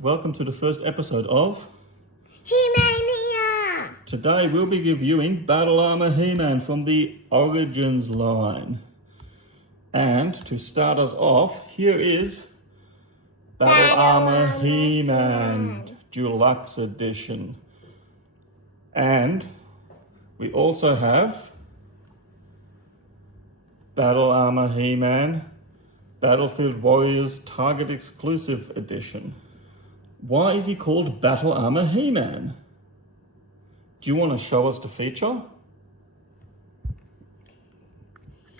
Welcome to the first episode of He-Mania! Today we'll be reviewing Battle Armour He-Man from the Origins line. And to start us off, here is Battle Armour He-Man Deluxe Edition. And we also have Battle Armour He-Man Battlefield Warriors Target Exclusive Edition. Why is he called Battle Armour He-Man? Do you want to show us the feature?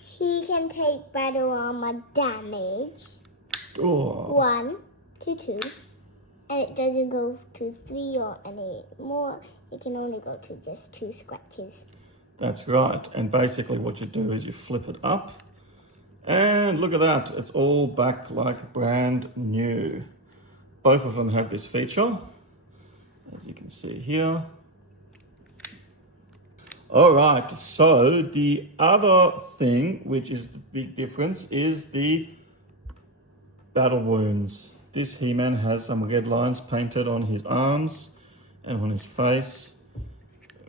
He can take battle armor damage. Oh. 1 to 2. And it doesn't go to 3 or any more. It can only go to just 2 scratches. That's right. And basically what you do is you flip it up. And look at that. It's all back like brand new. Both of them have this feature, as you can see here. All right, so the other thing, which is the big difference, is the battle wounds. This He-Man has some red lines painted on his arms and on his face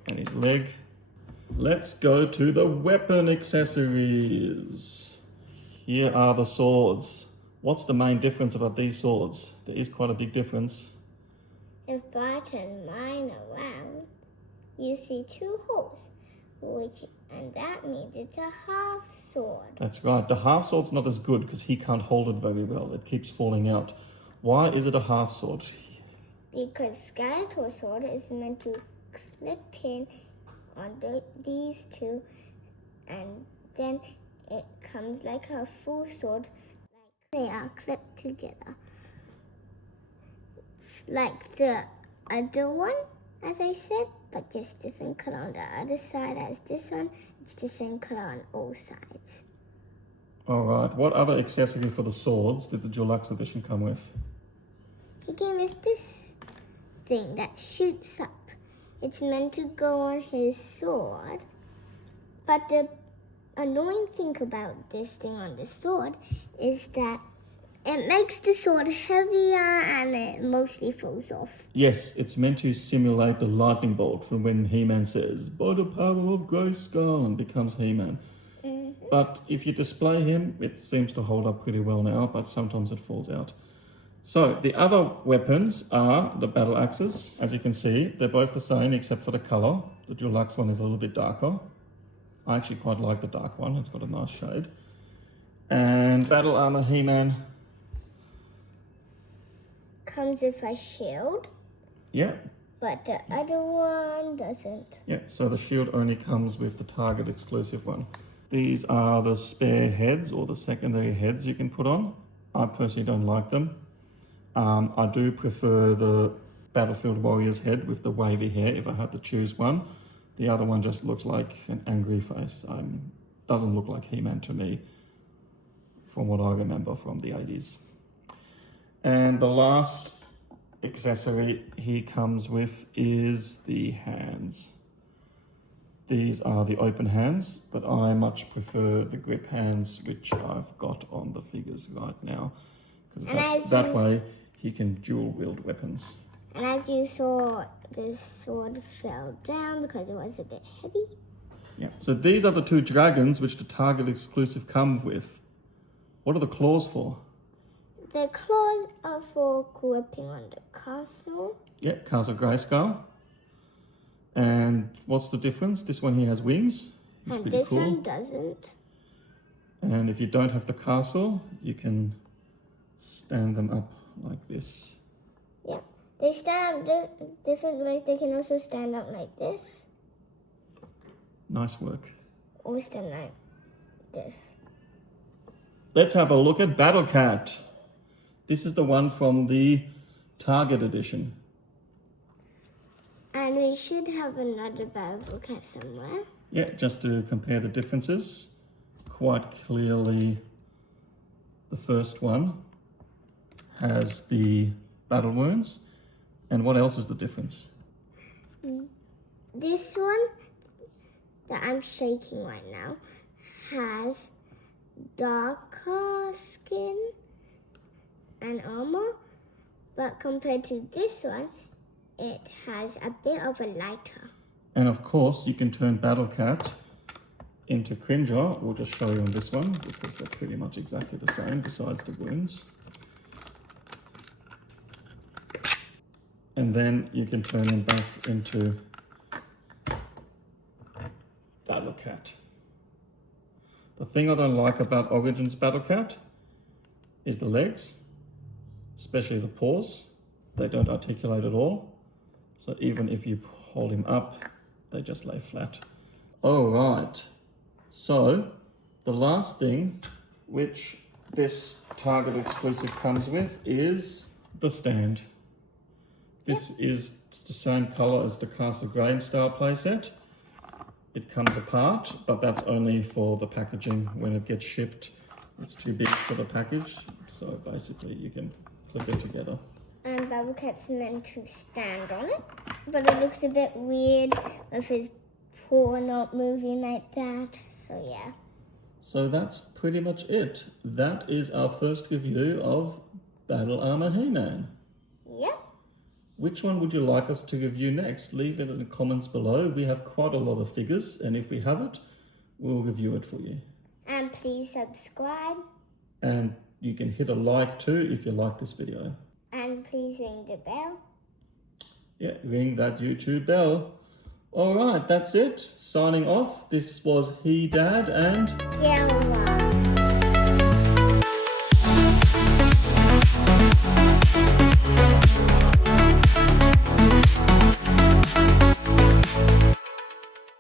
and his leg. Let's go to the weapon accessories. Here are the swords. What's the main difference about these swords? There is quite a big difference. If I turn mine around, you see 2 holes, and that means it's a half sword. That's right. The half sword's not as good because he can't hold it very well. It keeps falling out. Why is it a half sword? Because Skeletor sword is meant to clip in on these 2, and then it comes like a full sword. They are clipped together. It's like the other one, as I said, but just different color on the other side as this one. It's the same color on all sides. All right. What other accessory for the swords did the Deluxe edition come with? He came with this thing that shoots up. It's meant to go on his sword, but the annoying thing about this thing on the sword is that it makes the sword heavier and it mostly falls off. Yes, it's meant to simulate the lightning bolt from when He-Man says, "By the power of Grayskull," and becomes He-Man. But if you display him, it seems to hold up pretty well now, but sometimes it falls out. So the other weapons are the battle axes. As you can see, they're both the same except for the color. The Deluxe one is a little bit darker. I actually quite like the dark one. It's got a nice shade. And Battle Armour He-Man Comes with a shield. Yeah. But the other one doesn't. Yeah, so the shield only comes with the Target exclusive one. These are the spare heads or the secondary heads you can put on. I personally don't like them. I do prefer the Battlefield Warriors head with the wavy hair if I had to choose one. The other one just looks like an angry face. Doesn't look like He-Man to me from what I remember from the 80s. And the last accessory he comes with is the hands. These are the open hands, but I much prefer the grip hands, which I've got on the figures right now. Because that way he can dual wield weapons. And as you saw, the sword fell down because it was a bit heavy. Yeah. So these are the 2 dragons which the Target exclusive come with. What are the claws for? The claws are for gripping on the castle. Yeah, Castle Grayskull. And what's the difference? This one here has wings. It's and pretty this cool. one doesn't. And if you don't have the castle, you can stand them up like this. Yeah. They stand up different ways. They can also stand up like this. Nice work. Or stand like this. Let's have a look at Battle Cat. This is the one from the Target edition. And we should have another Battle Cat somewhere. Yeah, just to compare the differences. Quite clearly, the first one has the battle wounds. And what else is the difference? This one that I'm shaking right now has darker skin and armor, but compared to this one, it has a bit of a lighter. And of course, you can turn Battle Cat into Cringer. We'll just show you on this one because they're pretty much exactly the same besides the wounds. And then you can turn him back into Battle Cat. The thing I don't like about Origins Battle Cat is the legs, especially the paws. They don't articulate at all. So even if you hold him up, they just lay flat. All right. So the last thing which this Target exclusive comes with is the stand. This is the same color as the Castle Grain style playset. It comes apart, but that's only for the packaging. When it gets shipped, it's too big for the package. So basically you can clip it together. And Battle Cat's meant to stand on it, but it looks a bit weird with his paw not moving like that. So yeah. So that's pretty much it. That is our first review of Battle Armour He-Man. Yep. Which one would you like us to review next? Leave it in the comments below. We have quite a lot of figures, and if we have it, we'll review it for you. And please subscribe. And you can hit a like too if you like this video. And please ring the bell. Yeah, ring that YouTube bell. All right, that's it. Signing off. This was He Dad and... Yeah,